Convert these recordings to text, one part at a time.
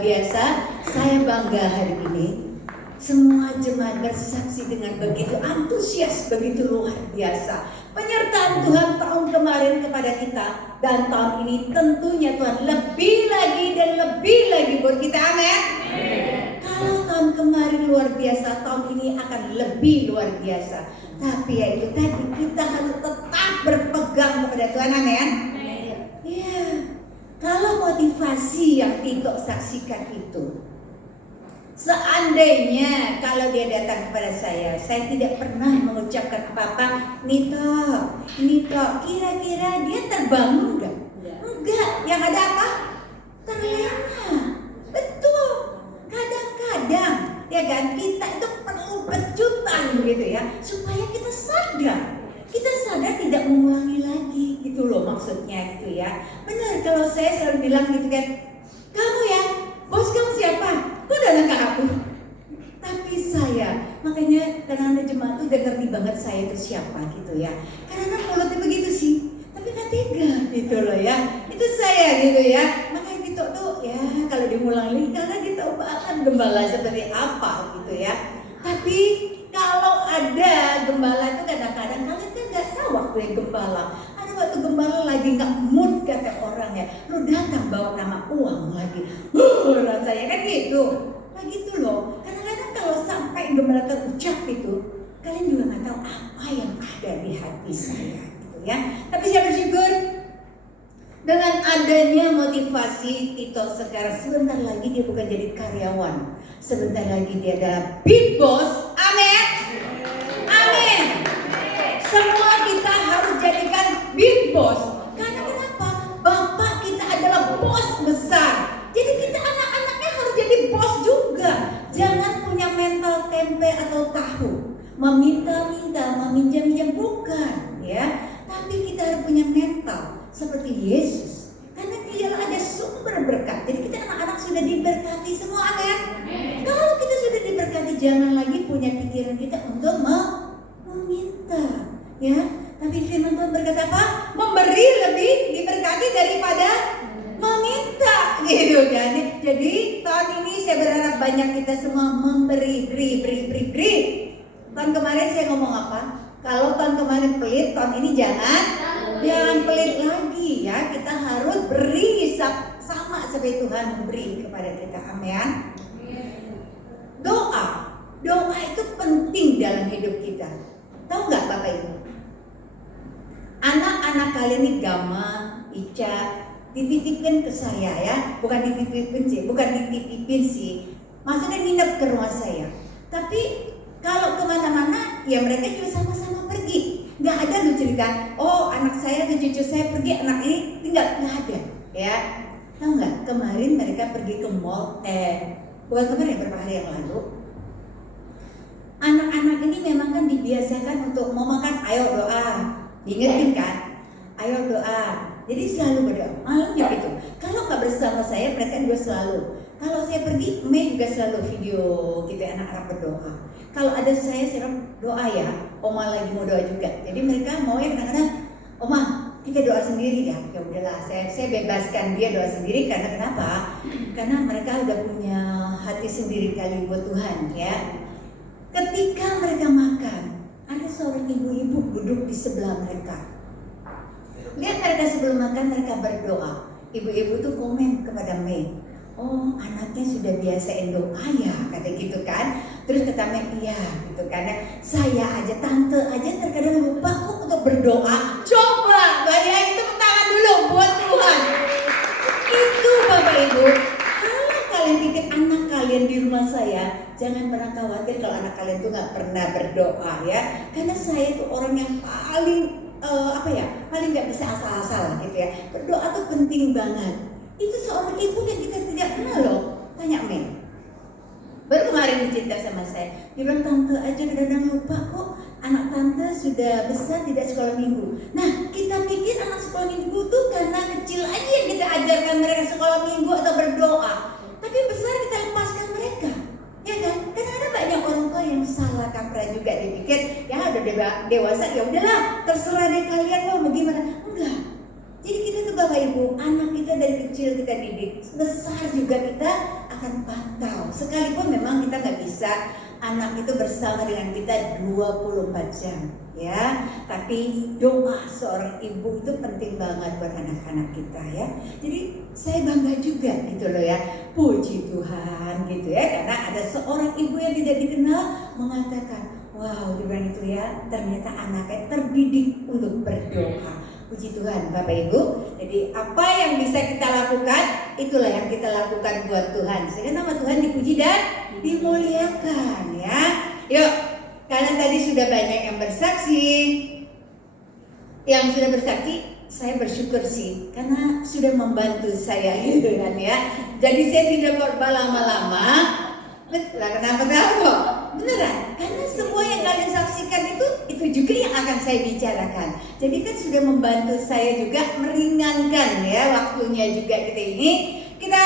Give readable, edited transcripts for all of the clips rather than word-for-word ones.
luar biasa. Saya bangga hari ini. Semua jemaat bersaksi dengan begitu antusias, begitu luar biasa. Penyertaan Tuhan tahun kemarin kepada kita, dan tahun ini tentunya Tuhan lebih lagi dan lebih lagi buat kita. Amin. Kalau tahun kemarin luar biasa, tahun ini akan lebih luar biasa. Tapi ya itu tadi, kita harus tetap berpegang kepada Tuhan. Amin. Iya. Kalau motivasi yang Tito saksikan itu, seandainya kalau dia datang kepada saya tidak pernah mengucapkan apa-apa. Nito, kira-kira dia terbangun enggak? Enggak, yang ada apa? Terlena. Betul. Kadang-kadang ya kan kita itu perlu pecutan gitu ya, supaya kita sadar. Kita sadar tidak mengulangi lagi gitu loh maksudnya gitu ya. Benar kalau saya selalu bilang gitu kan, kamu ya, bos kamu siapa? Kok datang ke aku? Tapi saya, makanya kadang-kadang jemaat tuh udah ngerti banget saya itu siapa gitu ya. Karena mulutnya begitu sih, tapi gak tega gitu loh ya. Itu saya gitu ya. Makanya gitu tuh ya kalau diulang lagi, karena dia tahu banget gembala seperti apa gitu ya. Tapi kalau ada gembala itu kadang-kadang kalian kan gak tahu waktu yang gembala. Ada waktu gembala lagi gak mood kata orang ya, lu datang bawa nama uang lagi. Rasanya kan gitu. Nah gitu loh. Kadang-kadang kalau sampai gembala terucap itu, kalian juga gak tahu apa yang ada di hati saya gitu ya. Tapi saya bersyukur dengan adanya motivasi Tito sekarang sebentar lagi dia bukan jadi karyawan. Sebentar lagi dia adalah big boss. Amin. Amin. Semua kita harus jadikan big boss. Karena kenapa? Bapak kita adalah bos besar. Jadi kita anak-anaknya harus jadi bos juga. Jangan punya mental tempe atau tahu. Meminta-minta, meminjam-minjam bukan ya. Tapi kita harus punya mental seperti Yesus. Karena dia ada sumber berkat. Jadi kita anak-anak sudah diberkati semua. Amin. Kalau kita sudah diberkati, jangan lagi punya pikiran kita untuk meminta ya. Tapi firman Tuhan berkata apa? Memberi lebih diberkati daripada meminta gitu kan. Jadi tahun ini saya berharap banyak kita semua memberi, beri. Tahun kemarin saya ngomong apa? Kalau tahun kemarin pelit, tahun ini jangan pelit lagi ya. Kita harus beri sama seperti Tuhan memberi kepada kita. Amin. Doa itu penting dalam hidup kita. Tahu nggak Bapak Ibu? Anak-anak kalian ini Gama, Ica, dititipin ke saya ya. Bukan dititipin sih. Maksudnya nginep ke rumah saya. Tapi kalau kemana-mana ya mereka juga sama-sama pergi. Nggak ada lu cerita, oh anak saya ke cucu saya pergi, anak ini tinggal, nggak ada ya. Tahu nggak? Kemarin mereka pergi ke mall, bukan kemarin, beberapa hari yang lalu. Anak-anak ini memang kan dibiasakan untuk mau makan, ayo doa, diingetin kan, ayo doa. Jadi selalu berdoa, malamnya itu. Kalau nggak bersama saya, mereka juga selalu. Kalau saya pergi, Mei juga selalu video gitu anak-anak berdoa. Kalau ada saya doa ya, Oma lagi mau doa juga. Jadi mereka mau yang kadang-kadang, Oma kita doa sendiri ya. Ya udahlah, saya bebaskan dia doa sendiri karena kenapa? Karena mereka udah punya hati sendiri kali buat Tuhan ya. Ketika mereka makan, ada seorang ibu-ibu duduk di sebelah mereka. Lihat mereka sebelum makan mereka berdoa. Ibu-ibu tuh komen kepada Mei, oh anaknya sudah biasain doa ya, kata gitu kan. Terus kata Mei, iya gitu kan. Saya aja, tante aja terkadang lupa kok untuk berdoa. Coba bayangin, tepuk tangan dulu buat Tuhan. Itu Bapak Ibu. Kalau kalian titip anak kalian di rumah saya, jangan pernah khawatir kalau anak kalian tuh nggak pernah berdoa ya. Karena saya tuh orang yang paling paling nggak bisa asal-asal gitu ya. Berdoa tuh penting banget. Itu seorang ibu yang kita tidak kenal loh. Tanya Mei. Baru kemarin dicerita sama saya. Dia bilang tante aja kadang-kadang lupa kok anak tante sudah besar tidak sekolah minggu. Nah kita pikir anak sekolah minggu tuh karena kecil aja yang kita ajarkan mereka sekolah minggu atau berdoa. Tapi besar kita lepaskan mereka. Ya kan? Karena ada banyak orang tua yang salah kaprah juga, dipikir ya udah dewasa ya udahlah terserah deh kalian mau bagaimana. Enggak. Jadi kita tuh Bapak Ibu, anak kita dari kecil kita didik, besar juga kita akan pantau. Sekalipun memang kita nggak bisa anak itu bersama dengan kita 24 jam, ya. Tapi doa seorang ibu itu penting banget buat anak-anak kita, ya. Jadi saya bangga juga gitu loh ya. Puji Tuhan gitu ya, karena ada seorang ibu yang tidak dikenal mengatakan, wow, di bulan itu ya, ternyata anaknya terdidik untuk berdoa. Puji Tuhan Bapak Ibu. Jadi apa yang bisa kita lakukan, itulah yang kita lakukan buat Tuhan, sehingga nama Tuhan dipuji dan dimuliakan, ya. Yuk, karena tadi sudah banyak yang bersaksi. Yang sudah bersaksi, saya bersyukur sih, karena sudah membantu saya gitu kan ya. Jadi saya tidak berlama-lama. Lah kenapa kok? Beneran, karena semua yang kalian saksikan itu juga yang akan saya bicarakan. Jadi kan sudah membantu saya juga meringankan ya waktunya juga kita ini. Kita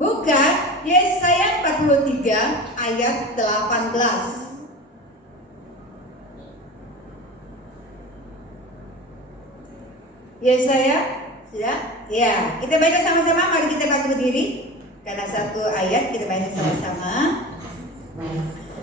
buka Yesaya 43 ayat 18. Yesaya sudah? Ya, kita baca sama-sama. Mari kita baca berdiri. Karena satu ayat kita baca sama-sama.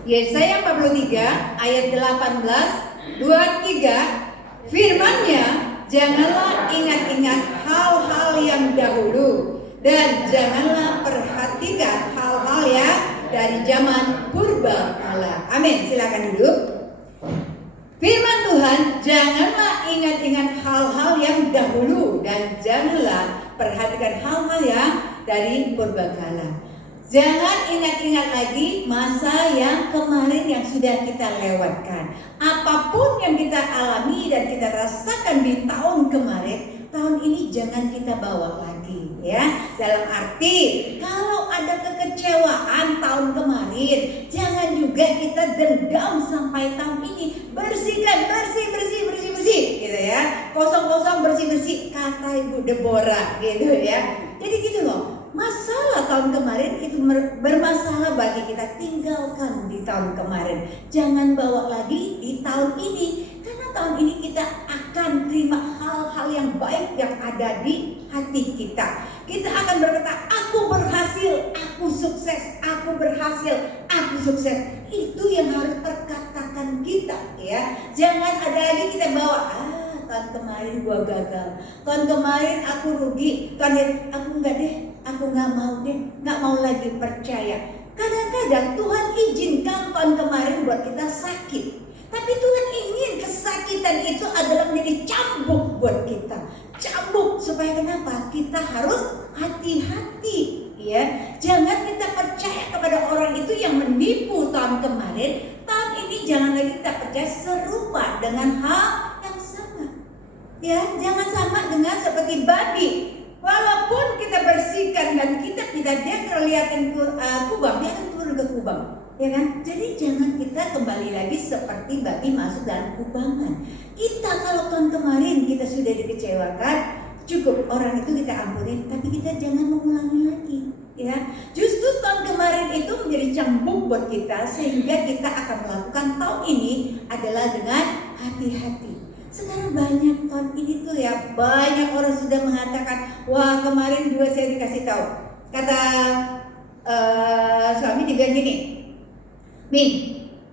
Yesaya 43 ayat 18, 23. Firman-Nya, janganlah ingat-ingat hal-hal yang dahulu, dan janganlah perhatikan hal-hal yang dari zaman purba kala. Amin. Silakan duduk. Firman Tuhan, janganlah ingat-ingat hal-hal yang dahulu, dan janganlah perhatikan hal-hal yang dari purbakala. Jangan ingat-ingat lagi masa yang kemarin yang sudah kita lewatkan. Apapun yang kita alami dan kita rasakan di tahun kemarin, tahun ini jangan kita bawa lagi, ya. Dalam arti, kalau ada kekecewaan tahun kemarin, jangan juga kita dendam sampai tahun ini. Bersihkan, bersih, gitu ya. Kosong-kosong, bersih, kata Ibu Deborah, gitu ya. Jadi gitu loh. Masalah tahun kemarin itu bermasalah bagi kita, tinggalkan di tahun kemarin. Jangan bawa lagi di tahun ini, karena tahun ini kita akan terima hal-hal yang baik yang ada di hati kita. Kita akan berkata, aku berhasil, aku sukses, aku berhasil, aku sukses. Itu yang harus terkatakan kita, ya. Jangan ada lagi kita bawa, tahun kemarin gua gagal, tahun kemarin aku rugi, tahun aku enggak deh, aku nggak mau deh, nggak mau lagi percaya. Kadang-kadang Tuhan izinkan tahun kemarin buat kita sakit, tapi Tuhan ingin kesakitan itu adalah menjadi cambuk buat kita. Cambuk supaya kenapa? Kita harus hati-hati, ya. Jangan kita percaya kepada orang itu yang menipu tahun kemarin. Tahun ini jangan lagi kita percaya serupa dengan hal yang sama, ya. Jangan sama dengan seperti babi. Walaupun kita bersihkan dan kita dia kelihatan kubang, dia akan turun ke kubang, ya kan? Jadi jangan kita kembali lagi seperti babi masuk dalam kubangan. Kita kalau tahun kemarin kita sudah dikecewakan, cukup orang itu kita ampuni, tapi kita jangan mengulangi lagi, ya. Justru tahun kemarin itu menjadi cambuk buat kita, sehingga kita akan melakukan tahun ini adalah dengan hati-hati. Sekarang banyak tahun ini tuh ya, banyak orang sudah mengatakan, wah kemarin juga saya dikasih tahu. Kata suami dibilang gini, Min,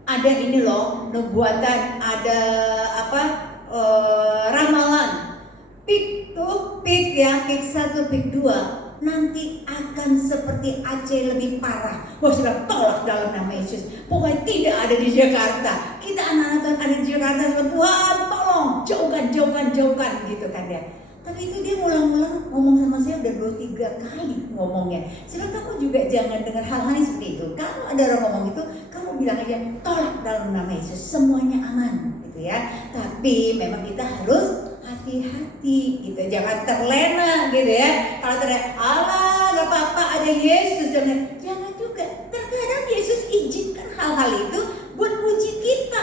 ada ini loh, nubuatan, ada ramalan. Pik tuh, pik ya, pik 1, pik 2. Nanti akan seperti Aceh lebih parah. Wah sudah tolak dalam nama Yesus. Pokoknya tidak ada di Jakarta. Kita anak-anak ada di Jakarta, Tuhan tolong jauhkan gitu kan ya. Tapi itu dia ulang-ulang ngomong sama saya udah 2-3 kali ngomongnya. Sebab kamu juga jangan dengar hal-hal seperti itu. Kalau ada orang ngomong itu, kamu bilang aja tolak dalam nama Yesus, semuanya aman gitu ya. Tapi memang kita harus hati-hati gitu, jangan terlena gitu ya. Kalau terlena, Allah gak apa-apa ada Yesus, jangan juga. Terkadang Yesus izinkan hal-hal itu buat uji kita,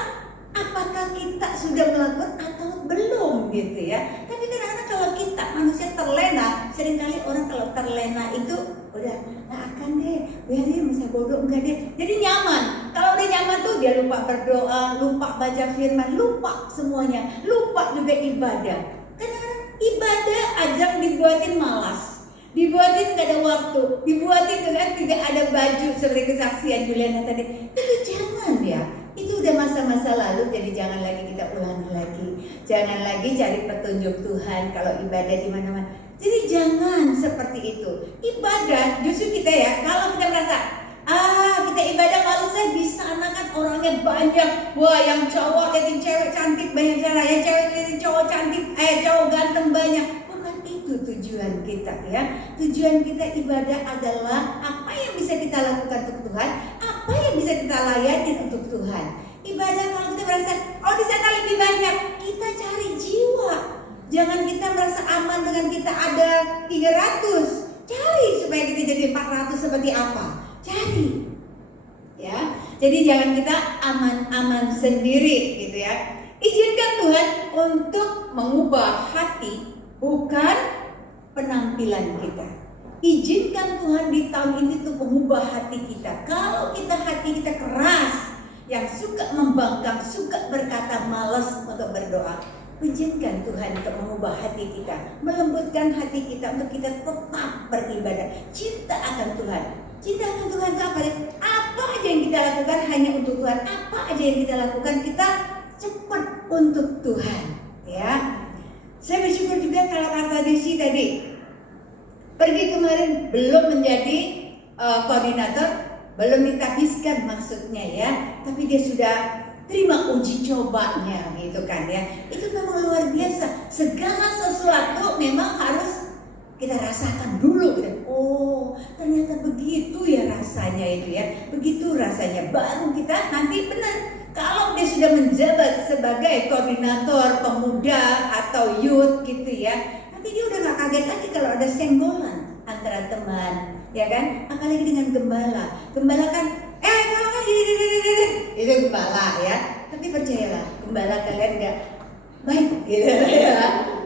apakah kita sudah melakukan atau belum gitu ya. Tapi kadang-kadang kalau kita manusia terlena, seringkali orang kalau terlena itu udah nggak akan deh, biarin masa bodoh enggak deh. Jadi nyaman. Kalau udah nyaman tuh dia lupa berdoa, lupa baca firman, lupa semuanya, lupa juga ibadah. Kadang-kadang ibadah aja dibuatin malas. dibuatin nggak ada waktu, dibuatin dengan tidak ada baju seperti kesaksian Juliana tadi. Itu jangan ya, itu udah masa-masa lalu, jadi jangan lagi kita ulangi lagi. Jangan lagi cari petunjuk Tuhan kalau ibadah di mana-mana. Jadi jangan seperti itu. Ibadah justru kita ya, kalau kita merasa kita ibadah kalau saya di sana kan orangnya banyak, wah yang cowok liatin cewek cantik banyak cara, yang cewek liatin cowok cantik, cowok ganteng banyak. Bukan itu tujuan kita ya. Tujuan kita ibadah adalah apa yang bisa kita lakukan untuk Tuhan, apa yang bisa kita layani untuk Tuhan. Ibadah kalau kita merasa di sana lebih banyak, kita cari jiwa. Jangan kita merasa aman dengan kita ada 300. Cari supaya kita jadi 400 seperti apa? Cari. Ya. Jadi jangan kita aman-aman sendiri gitu ya. Izinkan Tuhan untuk mengubah hati, bukan penampilan kita. Izinkan Tuhan di tahun ini untuk mengubah hati kita. Kalau hati kita keras, yang suka membangkang, suka berkata malas untuk berdoa, izinkan Tuhan untuk mengubah hati kita, melembutkan hati kita untuk kita tetap beribadah, cinta akan Tuhan. Cinta akan Tuhan itu apa? Apa aja yang kita lakukan hanya untuk Tuhan. Apa aja yang kita lakukan kita cepat untuk Tuhan. Ya, saya bersyukur juga kalau kata Desi tadi pergi kemarin belum menjadi koordinator, belum ditabiskan maksudnya ya, tapi dia sudah terima uji cobanya gitu kan ya. Itu memang luar biasa. Segala sesuatu memang harus kita rasakan dulu gitu. Oh, ternyata begitu ya rasanya itu ya. Begitu rasanya baru kita nanti benar. Kalau dia sudah menjabat sebagai koordinator pemuda atau youth gitu ya, nanti dia udah gak kaget lagi kalau ada senggolan antara teman, ya kan? Apalagi dengan gembala. Gembala kan kalau kan itu gembala ya. Tapi percayalah, gembala kalian gak baik gitu ya.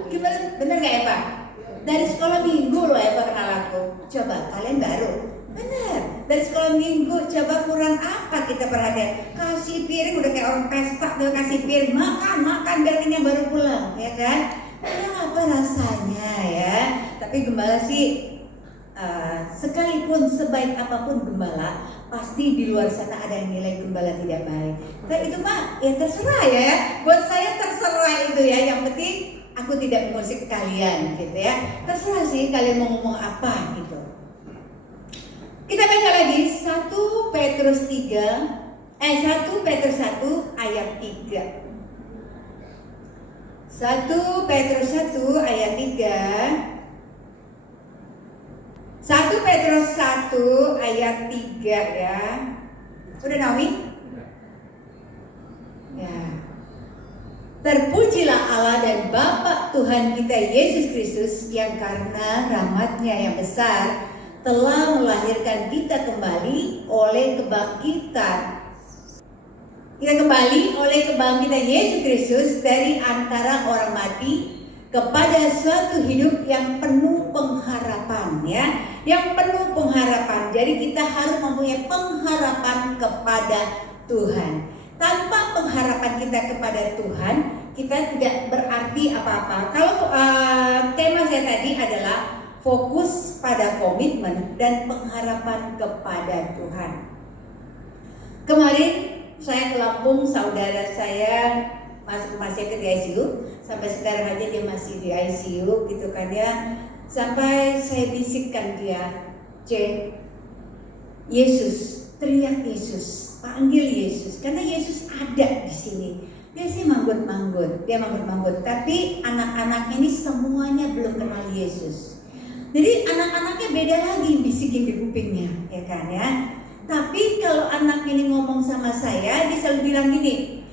Gimana, bener gak Eva? Dari sekolah minggu loh Eva kenal aku. Coba kalian baru. Bener, dari sekolah minggu coba kurang apa kita perhatian. Kasih piring udah kayak orang pesta tuh, kasih piring makan biar kenyang baru pulang, ya kan? Apa rasanya ya? Tapi gembala sih sekalipun sebaik apapun gembala, pasti di luar sana ada yang nilai gembala tidak baik. Nah itu mah ya terserah ya. Buat saya terserah itu ya. Yang penting aku tidak mengusik kalian gitu ya. Terserah sih kalian mau ngomong apa gitu. Kita baca lagi 1 Petrus 1 Petrus 1 ayat 3. 1 Petrus 1 ayat 3. 1 Petrus 1 ayat 3 ya. Udah Naomi? Ya. Terpujilah Allah dan Bapa Tuhan kita Yesus Kristus yang karena rahmat-Nya yang besar telah melahirkan kita kembali oleh kebangkitan. Kita kembali oleh kebangkitan Yesus Kristus dari antara orang mati kepada suatu hidup yang penuh pengharapan ya. Yang penuh pengharapan. Jadi kita harus mempunyai pengharapan kepada Tuhan. Tanpa pengharapan kita kepada Tuhan, kita tidak berarti apa-apa. Kalau tema saya tadi adalah fokus pada komitmen dan pengharapan kepada Tuhan. Kemarin saya ke Lampung, saudara saya masuk rumah sakit di ICU. Sampai sekarang aja dia masih di ICU gitu kan ya. Sampai saya bisikkan dia, Yesus, teriak Yesus, panggil Yesus, karena Yesus ada di sini. Dia sih manggut-manggut, tapi anak-anak ini semuanya belum kenal Yesus. Jadi anak-anaknya beda lagi bisikin di kupingnya, ya kan ya. Tapi kalau anak ini ngomong sama saya, dia selalu bilang gini,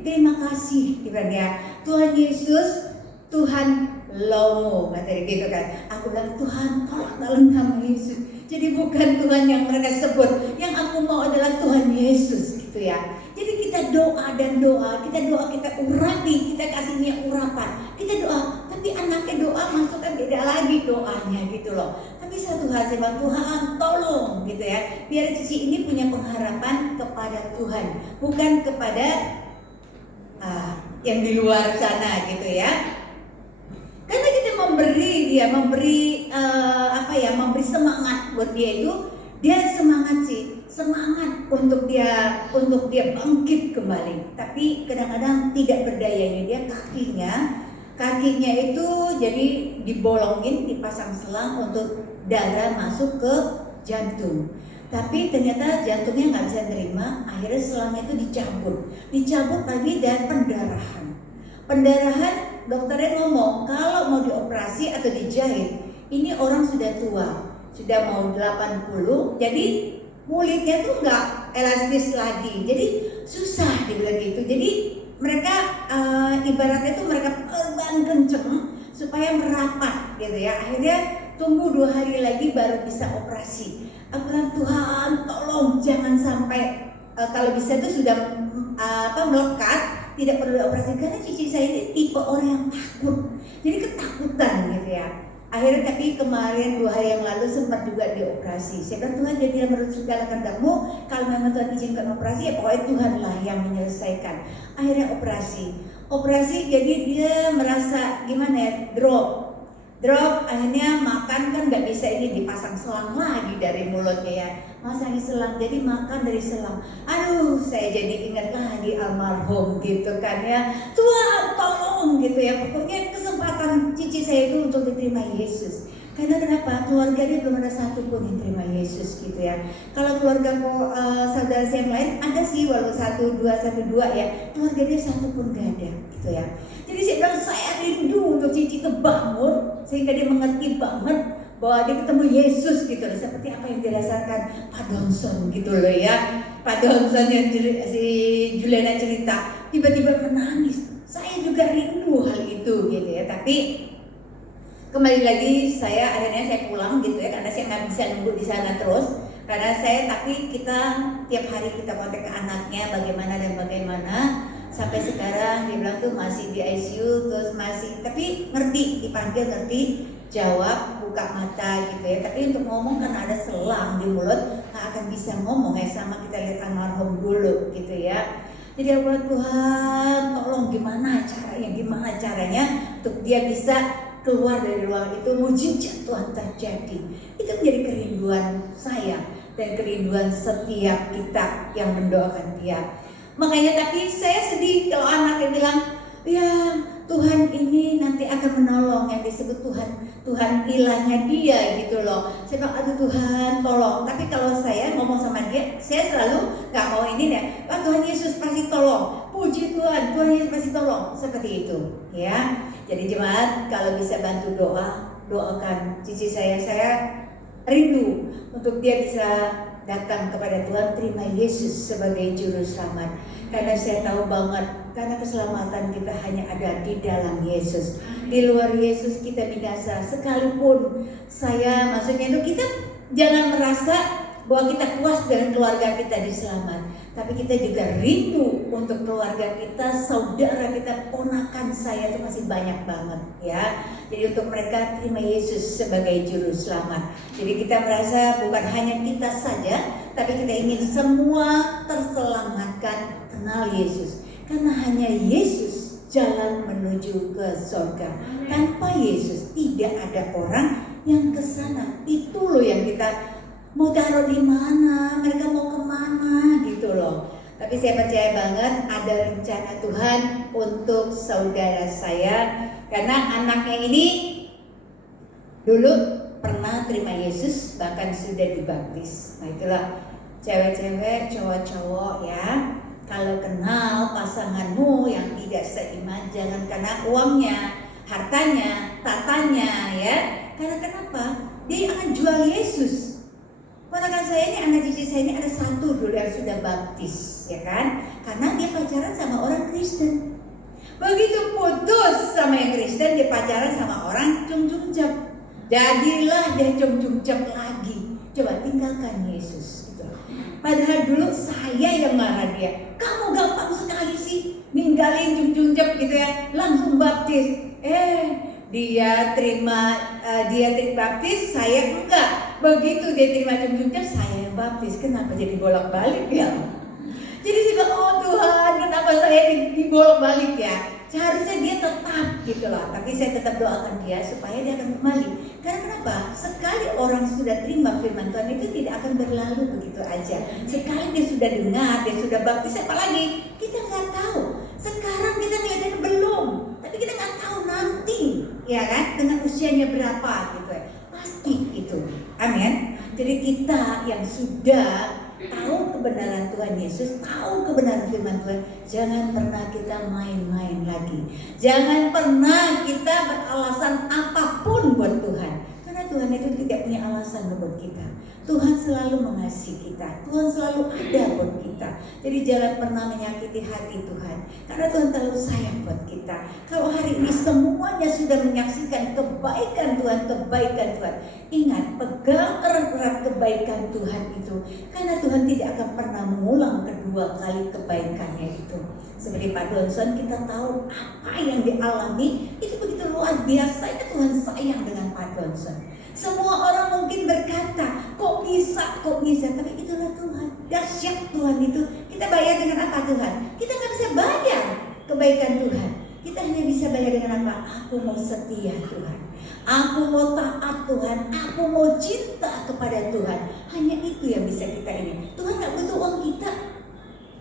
terima kasih, ya. Tuhan Yesus, Tuhan Lomo, katanya gitu kan. Aku bilang Tuhan tolong nama Yesus. Jadi bukan Tuhan yang mereka sebut. Yang aku mau adalah Tuhan Yesus gitu ya. Jadi kita doa, kita urapi, kita kasihnya urapan. Kita doa, tapi anaknya doa masukkan beda lagi doanya gitu loh. Tapi satu hal saya bilang, Tuhan tolong gitu ya. Biar Cici ini punya pengharapan kepada Tuhan, bukan kepada yang di luar sana gitu ya. Karena kita memberi memberi semangat buat dia itu, dia semangat untuk dia bangkit kembali. Tapi kadang-kadang tidak berdayanya dia, kakinya itu jadi dibolongin, dipasang selang untuk darah masuk ke jantung. Tapi ternyata jantungnya nggak bisa terima, akhirnya selangnya itu dicabut lagi dan pendarahan. Dokternya ngomong kalau mau dioperasi atau dijahit, ini orang sudah tua, sudah mau 80, jadi kulitnya tuh nggak elastis lagi, jadi susah dibilang gitu. Jadi mereka ibaratnya tuh mereka terbang kenceng supaya merapat gitu ya. Akhirnya tunggu 2 hari lagi baru bisa operasi. Aku bilang, Tuhan tolong jangan sampai kalau bisa tuh sudah melekat, tidak perlu dioperasi. Karena cici saya ini tipe orang yang takut, jadi ketakutan gitu ya. Akhirnya tapi kemarin 2 hari yang lalu sempat juga dioperasi. Saya bilang, Tuhan jadilah menurut segala kehendak-Mu. Kalau memang Tuhan izinkan operasi, ya pokoknya Tuhanlah yang menyelesaikan. Akhirnya operasi jadi dia merasa gimana ya, drop. Akhirnya makan kan nggak bisa, ini dipasang selang lagi dari mulutnya ya, masang selang, jadi makan dari selang. Aduh, saya jadi ingat lagi almarhum gitu kan ya. Tuhan tolong gitu ya. Pokoknya kesempatan cici saya itu untuk diterima Yesus. Karena kenapa? Keluarga dia belum ada satu pun yang terima Yesus gitu ya. Kalau keluarga saudara saya yang lain ada sih, walaupun 1, 2 ya, keluarga dia satu pun gak ada gitu ya. Jadi saya bilang, saya rindu untuk cici kebangun sehingga dia mengerti banget bahwa dia ketemu Yesus gitu loh, seperti apa yang dirasakan Pak Donson gitu loh ya. Pak Donson yang si Juliana cerita tiba-tiba menangis. Saya juga rindu hal itu gitu ya. Tapi kembali lagi akhirnya saya pulang gitu ya, karena saya nggak bisa nunggu di sana terus. Karena kita tiap hari kita kontak ke anaknya bagaimana sampai sekarang dia bilang tuh masih di ICU, terus masih tapi dipanggil ngerti, jawab, buka mata gitu ya. Tapi untuk ngomong karena ada selang di mulut nggak akan bisa ngomong ya, sama kita lihat almarhum dulu gitu ya. Jadi aku bilang, Tuhan tolong gimana caranya untuk dia bisa keluar dari ruang itu, mujizat Tuhan terjadi. Itu menjadi kerinduan saya dan kerinduan setiap kita yang mendoakan dia. Makanya tapi saya sedih kalau anaknya bilang, ya Tuhan ini nanti akan menolong, yang disebut Tuhan ilahnya dia gitu loh. Saya bilang, aduh Tuhan tolong. Tapi kalau saya ngomong sama dia, saya selalu gak mau ini ya, Tuhan Yesus pasti tolong, puji Tuhan Yesus pasti tolong, seperti itu ya. Jadi jemaat, kalau bisa bantu doakan cici saya rindu untuk dia bisa datang kepada Tuhan, terima Yesus sebagai juru selamat. Karena saya tahu banget, karena keselamatan kita hanya ada di dalam Yesus. Di luar Yesus kita binasa. Sekalipun maksudnya itu kita jangan merasa bahwa kita puas dengan keluarga kita diselamat, tapi kita juga rindu untuk keluarga kita, saudara kita, ponakan saya itu masih banyak banget ya. Jadi untuk mereka terima Yesus sebagai juru selamat. Jadi kita merasa bukan hanya kita saja, tapi kita ingin semua terselamatkan, kenal Yesus. Karena hanya Yesus jalan menuju ke surga. Tanpa Yesus tidak ada orang yang ke sana. Itu loh yang kita mau taruh di mana, mereka mau kemana gitu loh. Tapi saya percaya banget ada rencana Tuhan untuk saudara saya, karena anaknya ini dulu pernah terima Yesus, bahkan sudah dibaptis. Nah itulah cewek-cewek, cowok-cowok ya, kalau kenal pasanganmu yang tidak seiman, jangan karena uangnya, hartanya, tatanya ya. Karena kenapa? Dia akan jual Yesus. Ponakan saya ini, anak cici saya ini ada satu dulu yang sudah baptis, ya kan? Karena dia pacaran sama orang Kristen. Begitu putus sama yang Kristen, dia pacaran sama orang Cungcungcep. Jadilah dia Cungcungcep lagi. Coba tinggalkan Yesus. Gitu. Padahal dulu saya yang marah dia. Kamu gampang sekali sih ninggalin Cungcungcep gitu ya, langsung baptis. Dia terima baptis, saya enggak. Begitu dia terima Cungcungcep, saya yang baptis. Kenapa jadi bolak-balik ya? Jadi juga, oh Tuhan, kenapa saya dibolak-balik ya? Seharusnya dia tetap gitu loh, tapi saya tetap doakan dia supaya dia akan kembali. Karena kenapa? Sekali orang sudah terima firman Tuhan itu tidak akan berlalu begitu aja. Sekali dia sudah dengar, dia sudah baptis, apalagi kita nggak tahu. Sekarang kita ngeliatnya belum, tapi kita nggak tahu nanti, ya kan? Dengan usianya berapa gitu ya. Pasti itu, amin. Jadi kita yang sudah tahu kebenaran Tuhan Yesus, tahu kebenaran firman Tuhan, jangan pernah kita main-main lagi. Jangan pernah kita beralasan apapun buat Tuhan. Karena Tuhan itu tidak punya alasan buat kita. Tuhan selalu mengasihi kita, Tuhan selalu ada buat kita. Jadi jangan pernah menyakiti hati Tuhan, karena Tuhan terlalu sayang buat kita. Kalau hari ini semuanya sudah menyaksikan kebaikan Tuhan, ingat, pegang erat-erat kebaikan Tuhan itu, karena Tuhan tidak akan pernah mengulang kedua kali kebaikannya itu. Seperti Pak Johnson, kita tahu apa yang dialami itu begitu luar biasa. Itu Tuhan sayang dengan Pak Johnson. Semua orang mungkin berkata, kok bisa, tapi itulah Tuhan. Dahsyat Tuhan itu. Kita bayar dengan apa Tuhan? Kita nggak bisa bayar kebaikan Tuhan. Kita hanya bisa bayar dengan apa? Aku mau setia Tuhan, aku mau taat Tuhan, aku mau cinta kepada Tuhan. Hanya itu yang bisa kita ini. Tuhan nggak butuh uang kita.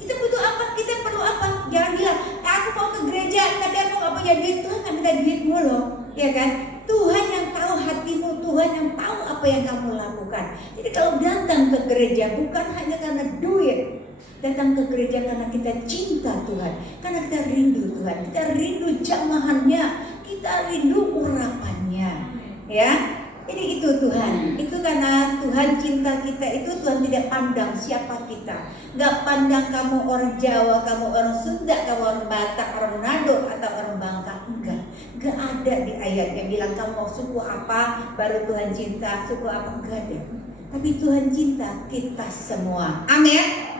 Kita butuh apa? Kita perlu apa? Jangan bilang, aku mau ke gereja tapi aku nggak punya duit. Tuhan nggak minta duitmu loh, ya kan? Tuhan yang tahu hatimu, Tuhan yang tahu apa yang kamu lakukan. Jadi kalau datang ke gereja bukan hanya karena duit, datang ke gereja karena kita cinta Tuhan, karena kita rindu Tuhan, kita rindu jamahannya, kita rindu urapannya, ya. Jadi itu Tuhan, itu karena Tuhan cinta kita itu. Tuhan tidak pandang siapa kita, nggak pandang kamu orang Jawa, kamu orang Sunda, kamu orang Batak, orang Manado atau orang Bangka, enggak ada di ayat yang bilang kamu mau suku apa baru Tuhan cinta, suku apa, enggak ada. Tapi Tuhan cinta kita semua, amin.